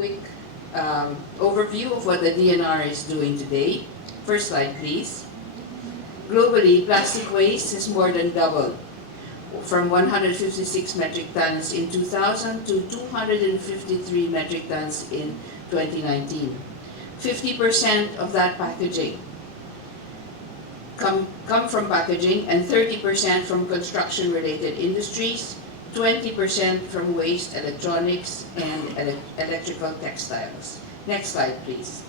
quick overview of what the DNR is doing today. First slide, please. Globally, plastic waste has more than doubled from 156 metric tons in 2000 to 253 metric tons in 2019. 50% of that packaging come from packaging, and 30% from construction-related industries, 20% from waste electronics and electrical textiles. Next slide, please.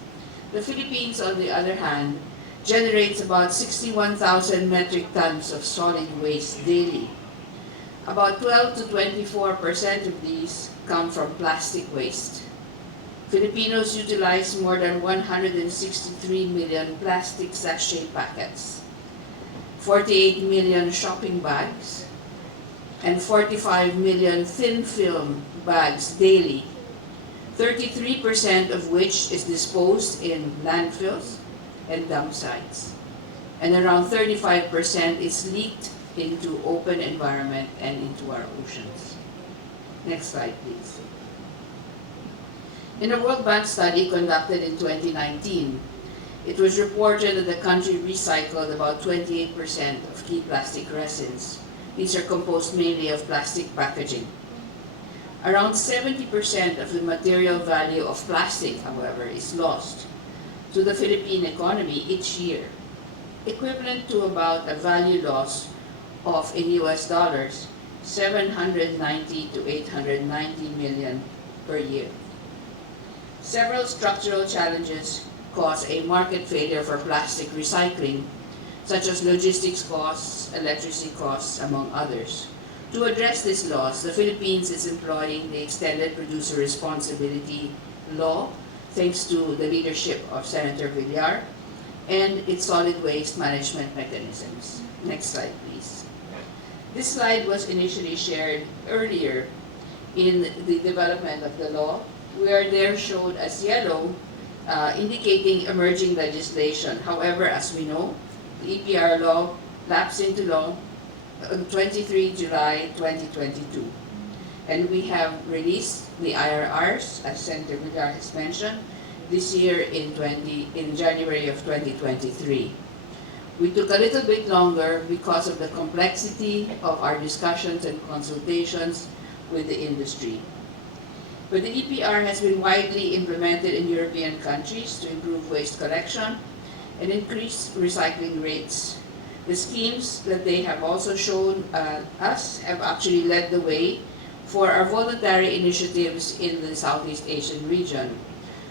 The Philippines, on the other hand, generates about 61,000 metric tons of solid waste daily. About 12 to 24% of these come from plastic waste. Filipinos utilize more than 163 million plastic sachet packets, 48 million shopping bags, and 45 million thin film bags daily, 33% of which is disposed in landfills and dump sites, and around 35% is leaked into open environment and into our oceans. Next slide, please. In a World Bank study conducted in 2019, it was reported that the country recycled about 28% of key plastic resins. These are composed mainly of plastic packaging. Around 70% of the material value of plastic, however, is lost to the Philippine economy each year, equivalent to about a value loss of, in US dollars, 790 to 890 million per year. Several structural challenges cause a market failure for plastic recycling, such as logistics costs, electricity costs, among others. To address this loss, the Philippines is employing the Extended Producer Responsibility Law, thanks to the leadership of Senator Villar, and its solid waste management mechanisms. Next slide, please. This slide was initially shared earlier in the development of the law. We are there showed as yellow, indicating emerging legislation. However, as we know, the EPR Law lapsed into law on 23 July 2022. And we have released the IRRs, as Senator Villar has mentioned, this year in January of 2023. We took a little bit longer because of the complexity of our discussions and consultations with the industry. But the EPR has been widely implemented in European countries to improve waste collection and increase recycling rates. The schemes that they have also shown us have actually led the way for our voluntary initiatives in the Southeast Asian region.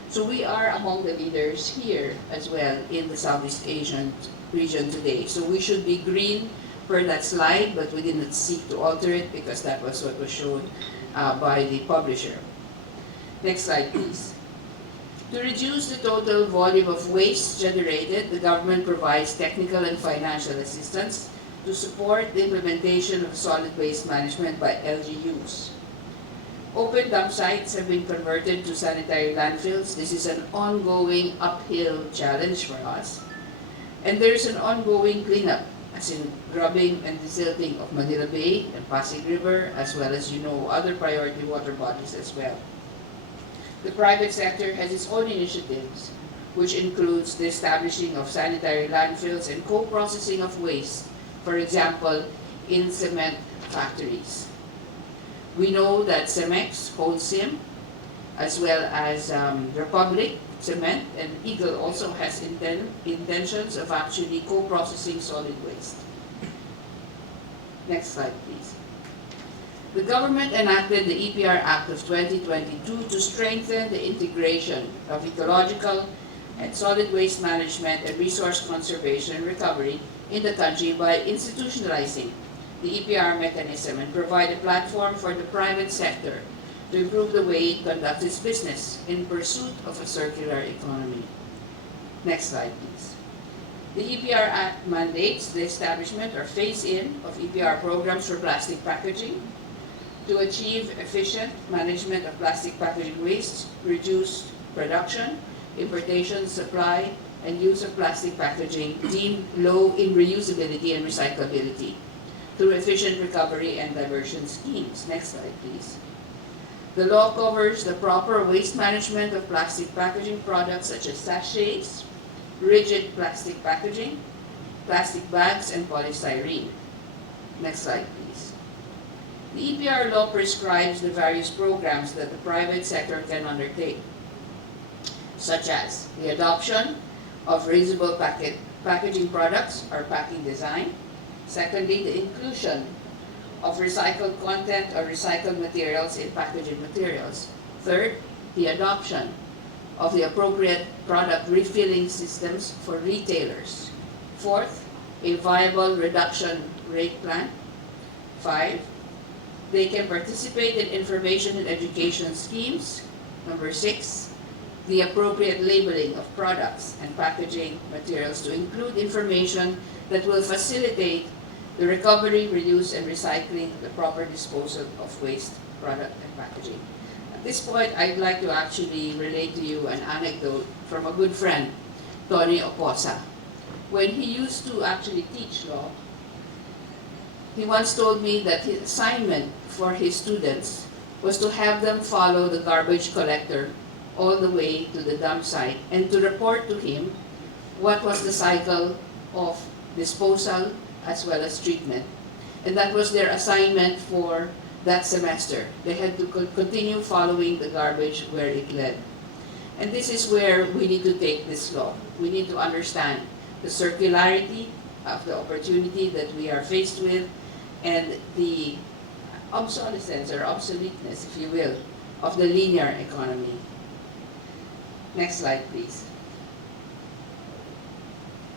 So we are among the leaders here as well in the Southeast Asian region today. So we should be green per that slide, but we didn't seek to alter it because that was what was shown by the publisher. Next slide, please. To reduce the total volume of waste generated, the government provides technical and financial assistance to support the implementation of solid waste management by LGUs. Open dump sites have been converted to sanitary landfills. This is an ongoing uphill challenge for us. And there is an ongoing cleanup, as in grubbing and desilting of Manila Bay and Pasig River, as well as, other priority water bodies as well. The private sector has its own initiatives, which includes the establishing of sanitary landfills and co-processing of waste, for example, in cement factories. We know that Cemex, Holcim, as well as Republic Cement and Eagle also has intentions of actually co-processing solid waste. Next slide, please. The government enacted the EPR Act of 2022 to strengthen the integration of ecological and solid waste management and resource conservation and recovery in the country by institutionalizing the EPR mechanism and provide a platform for the private sector to improve the way it conducts its business in pursuit of a circular economy. Next slide, please. The EPR Act mandates the establishment or phase-in of EPR programs for plastic packaging to achieve efficient management of plastic packaging waste, reduce production, importation, supply, and use of plastic packaging deemed low in reusability and recyclability through efficient recovery and diversion schemes. Next slide, please. The law covers the proper waste management of plastic packaging products such as sachets, rigid plastic packaging, plastic bags, and polystyrene. Next slide, please. The EPR law prescribes the various programs that the private sector can undertake, such as the adoption of reusable packaging products or packing design. Secondly, the inclusion of recycled content or recycled materials in packaging materials. Third, the adoption of the appropriate product refilling systems for retailers. Fourth, a viable reduction rate plan. 5, they can participate in information and education schemes. Number 6, the appropriate labeling of products and packaging materials to include information that will facilitate the recovery, reuse, and recycling, the proper disposal of waste product and packaging. At this point, I'd like to actually relate to you an anecdote from a good friend, Tony Oposa. When he used to actually teach law, he once told me that his assignment for his students was to have them follow the garbage collector all the way to the dump site and to report to him what was the cycle of disposal as well as treatment. And that was their assignment for that semester. They had to continue following the garbage where it led. And this is where we need to take this law. We need to understand the circularity of the opportunity that we are faced with and the obsolescence or obsoleteness, if you will, of the linear economy. Next slide, please.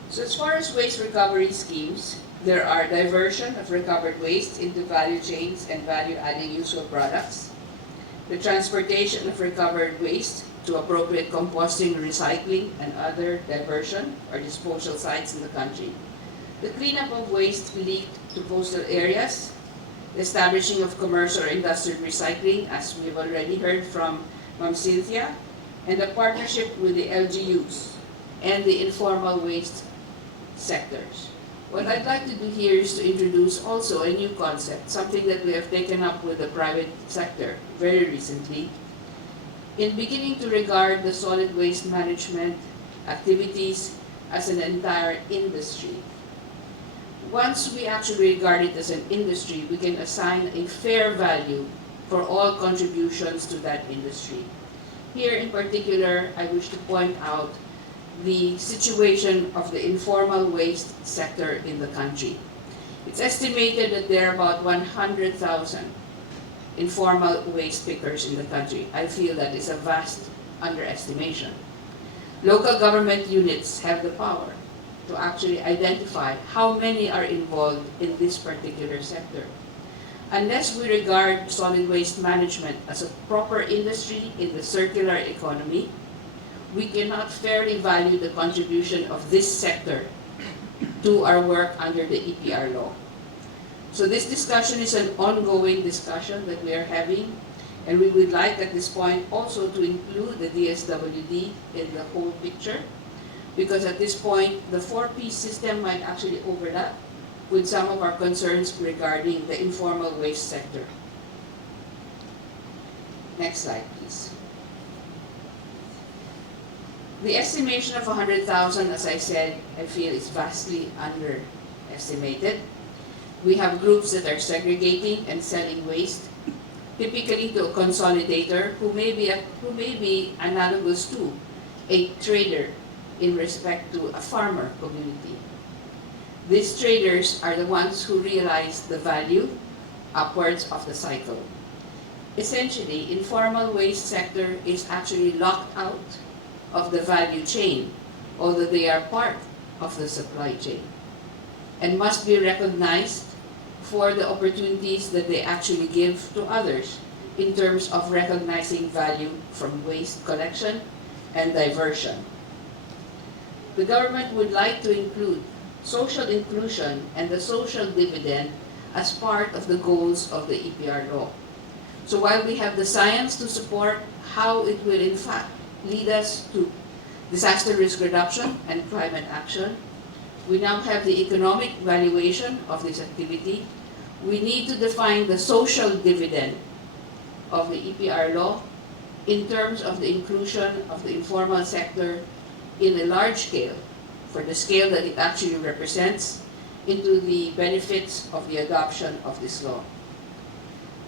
So as far as waste recovery schemes, there are diversion of recovered waste into value chains and value-adding useful products, the transportation of recovered waste to appropriate composting, recycling, and other diversion or disposal sites in the country, the cleanup of waste leaked to coastal areas, the establishing of commercial or industrial recycling, as we've already heard from Ma'am Cynthia, and the partnership with the LGUs and the informal waste sectors. What I'd like to do here is to introduce also a new concept, something that we have taken up with the private sector very recently, in beginning to regard the solid waste management activities as an entire industry. Once we actually regard it as an industry, we can assign a fair value for all contributions to that industry. Here in particular, I wish to point out the situation of the informal waste sector in the country. It's estimated that there are about 100,000 informal waste pickers in the country. I feel that is a vast underestimation. Local government units have the power to actually identify how many are involved in this particular sector. Unless we regard solid waste management as a proper industry in the circular economy, we cannot fairly value the contribution of this sector to our work under the EPR law. So this discussion is an ongoing discussion that we are having, and we would like at this point also to include the DSWD in the whole picture, because at this point the 4P system might actually overlap with some of our concerns regarding the informal waste sector. Next slide, please. The estimation of 100,000, as I said, I feel is vastly underestimated. We have groups that are segregating and selling waste, typically to a consolidator who may be analogous to a trader in respect to a farmer community. These traders are the ones who realize the value upwards of the cycle. Essentially, informal waste sector is actually locked out of the value chain, although they are part of the supply chain, and must be recognized for the opportunities that they actually give to others in terms of recognizing value from waste collection and diversion. The government would like to include social inclusion and the social dividend as part of the goals of the EPR law. So while we have the science to support how it will in fact lead us to disaster risk reduction and climate action, we now have the economic valuation of this activity. We need to define the social dividend of the EPR Law in terms of the inclusion of the informal sector in a large scale, for the scale that it actually represents, into the benefits of the adoption of this law.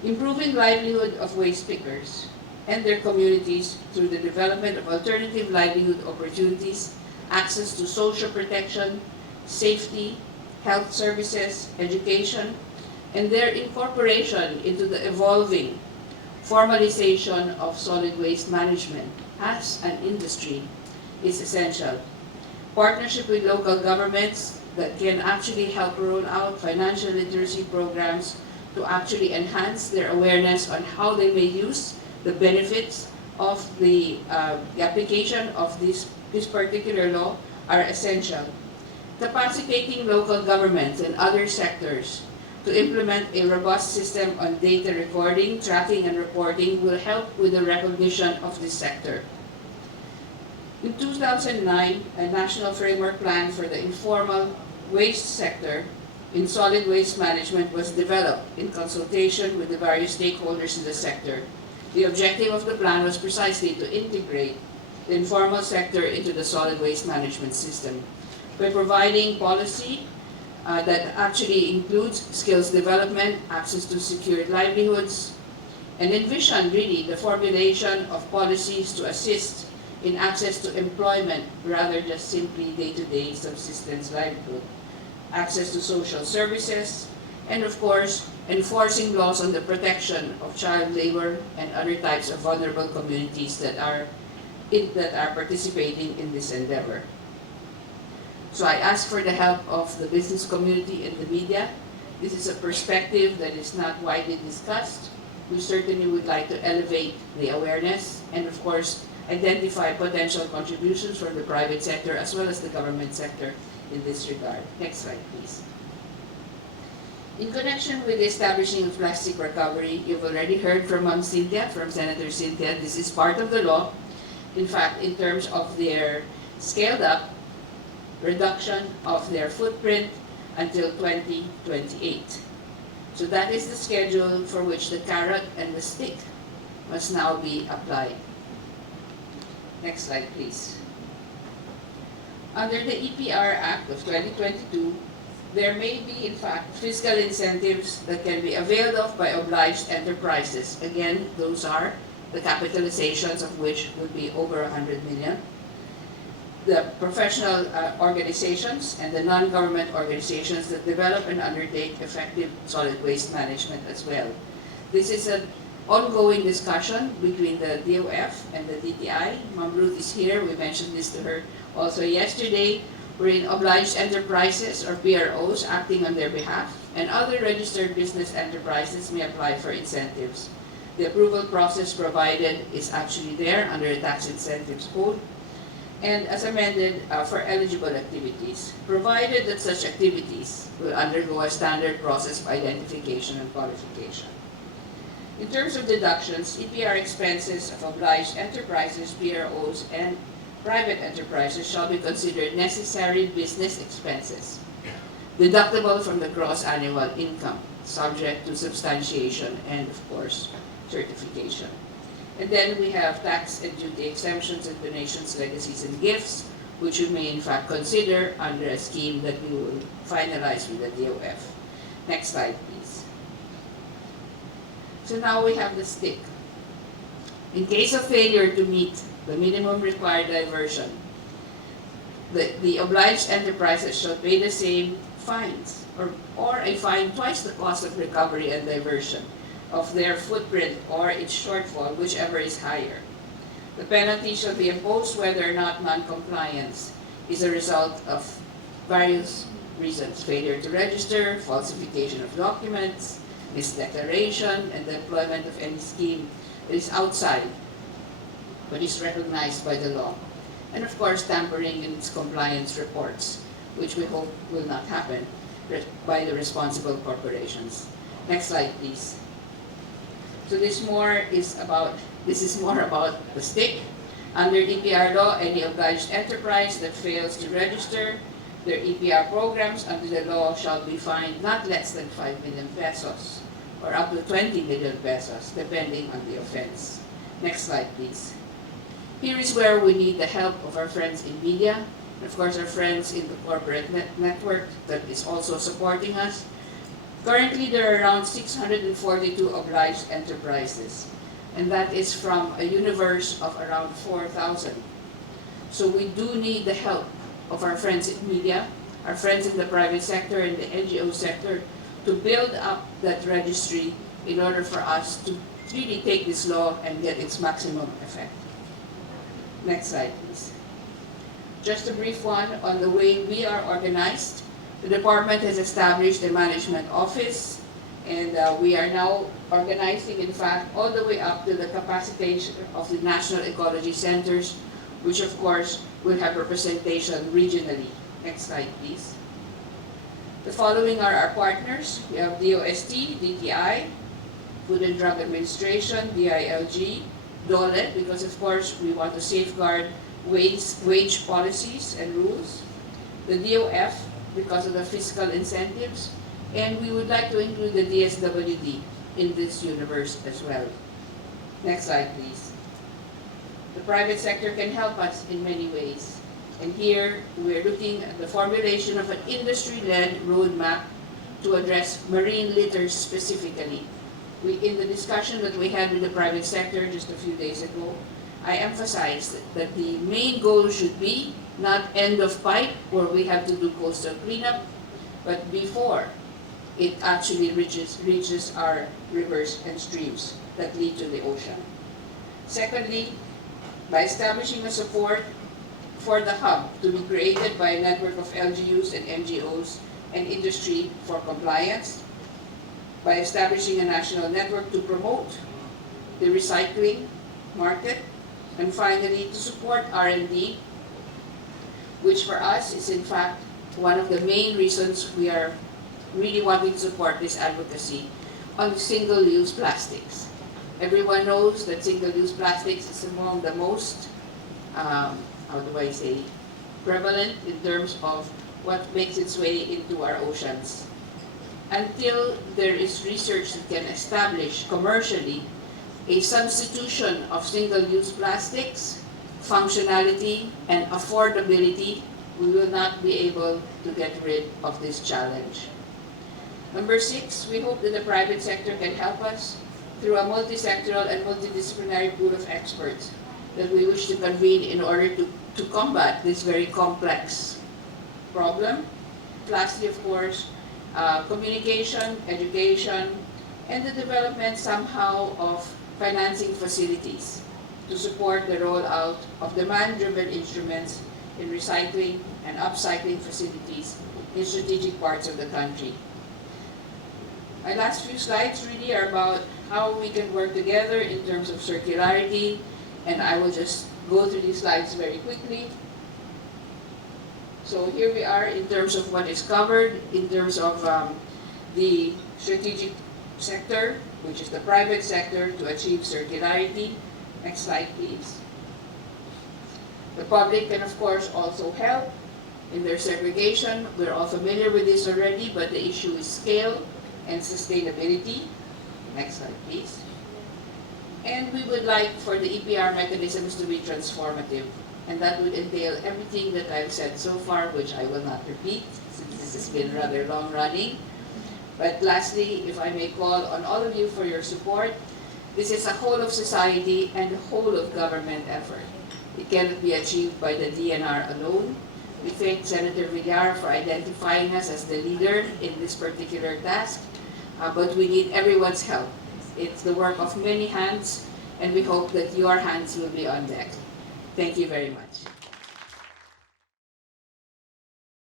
Improving livelihood of waste pickers and their communities through the development of alternative livelihood opportunities, access to social protection, safety, health services, education, and their incorporation into the evolving formalization of solid waste management as an industry is essential. Partnership with local governments that can actually help roll out financial literacy programs to actually enhance their awareness on how they may use the benefits of the application of this particular law are essential. Capacitating local governments and other sectors to implement a robust system on data recording, tracking, and reporting will help with the recognition of this sector. In 2009, a national framework plan for the informal waste sector in solid waste management was developed in consultation with the various stakeholders in the sector. The objective of the plan was precisely to integrate the informal sector into the solid waste management system by providing policy that actually includes skills development, access to secured livelihoods, and envision really the formulation of policies to assist in access to employment rather just simply day-to-day subsistence livelihood, access to social services, and of course, enforcing laws on the protection of child labor and other types of vulnerable communities that are participating in this endeavor. So I ask for the help of the business community and the media. This is a perspective that is not widely discussed. We certainly would like to elevate the awareness and of course identify potential contributions from the private sector as well as the government sector in this regard. Next slide, please. In connection with the establishing of plastic recovery, you've already heard from Cynthia, from Senator Cynthia. This is part of the law. In fact, in terms of their scaled up reduction of their footprint until 2028. So that is the schedule for which the carrot and the stick must now be applied. Next slide, please. Under the EPR Act of 2022, there may be, in fact, fiscal incentives that can be availed of by obliged enterprises. Again, those are the capitalizations of which would be over 100 million. The professional organizations and the non-government organizations that develop and undertake effective solid waste management as well. This is an ongoing discussion between the DOF and the DTI. Ma'am Ruth is here. We mentioned this to her also yesterday. Wherein obliged enterprises or PROs acting on their behalf and other registered business enterprises may apply for incentives. The approval process provided is actually there under the Tax Incentives Code and as amended for eligible activities, provided that such activities will undergo a standard process of identification and qualification. In terms of deductions, EPR expenses of obliged enterprises, PROs, and private enterprises shall be considered necessary business expenses, deductible from the gross annual income, subject to substantiation and, of course, certification. And then we have tax and duty exemptions and donations, legacies, and gifts, which you may in fact consider under a scheme that we will finalize with the DOF. Next slide, please. So now we have the stick. In case of failure to meet the minimum required diversion, the obliged enterprises shall pay the same fines or a fine twice the cost of recovery and diversion of their footprint or its shortfall, whichever is higher. The penalty shall be imposed whether or not non-compliance is a result of various reasons: failure to register, falsification of documents, misdeclaration, and the employment of any scheme that is outside but is recognized by the law. And of course, tampering in its compliance reports, which we hope will not happen by the responsible corporations. Next slide, please. So this is more about the stick. Under EPR law, any obliged enterprise that fails to register their EPR programs under the law shall be fined not less than 5 million pesos or up to 20 million pesos, depending on the offense. Next slide, please. Here is where we need the help of our friends in media, and of course our friends in the corporate network that is also supporting us. Currently, there are around 642 obliged enterprises, and that is from a universe of around 4,000. So we do need the help of our friends in media, our friends in the private sector and the NGO sector to build up that registry in order for us to really take this law and get its maximum effect. Next slide, please. Just a brief one on the way we are organized. The department has established a management office, and we are now organizing, in fact, all the way up to the capacitation of the national ecology centers, which of course will have representation regionally. Next slide, please. The following are our partners. We have DOST, DTI, Food and Drug Administration, DILG, DOLE, because of course we want to safeguard wage policies and rules, the DOF, because of the fiscal incentives, and we would like to include the DSWD in this universe as well. Next slide, please. The private sector can help us in many ways, and here we're looking at the formulation of an industry-led roadmap to address marine litter specifically. In the discussion that we had with the private sector just a few days ago, I emphasized that the main goal should be not end of pipe where we have to do coastal cleanup, but before it actually reaches our rivers and streams that lead to the ocean. Secondly, by establishing a support for the hub to be created by a network of LGUs and NGOs and industry for compliance, by establishing a national network to promote the recycling market, and finally, to support R&D, which for us is in fact one of the main reasons we are really wanting to support this advocacy on single-use plastics. Everyone knows that single-use plastics is among the most, prevalent in terms of what makes its way into our oceans. Until there is research that can establish commercially a substitution of single-use plastics, functionality, and affordability, we will not be able to get rid of this challenge. Number 6, we hope that the private sector can help us through a multi-sectoral and multidisciplinary pool of experts that we wish to convene in order to combat this very complex problem. Lastly, of course, communication, education, and the development somehow of financing facilities to support the rollout of demand-driven instruments in recycling and upcycling facilities in strategic parts of the country. My last few slides really are about how we can work together in terms of circularity, and I will just go through these slides very quickly. So here we are in terms of what is covered, in terms of the strategic sector, which is the private sector, to achieve circularity. Next slide, please. The public can, of course, also help in their segregation. We're all familiar with this already, but the issue is scale and sustainability. Next slide, please. And we would like for the EPR mechanisms to be transformative, and that would entail everything that I've said so far, which I will not repeat, since this has been rather long running. But lastly, if I may call on all of you for your support, this is a whole of society and whole of government effort. It cannot be achieved by the DENR alone. We thank Senator Villar for identifying us as the leader in this particular task, but we need everyone's help. It's the work of many hands, and we hope that your hands will be on deck. Thank you very much.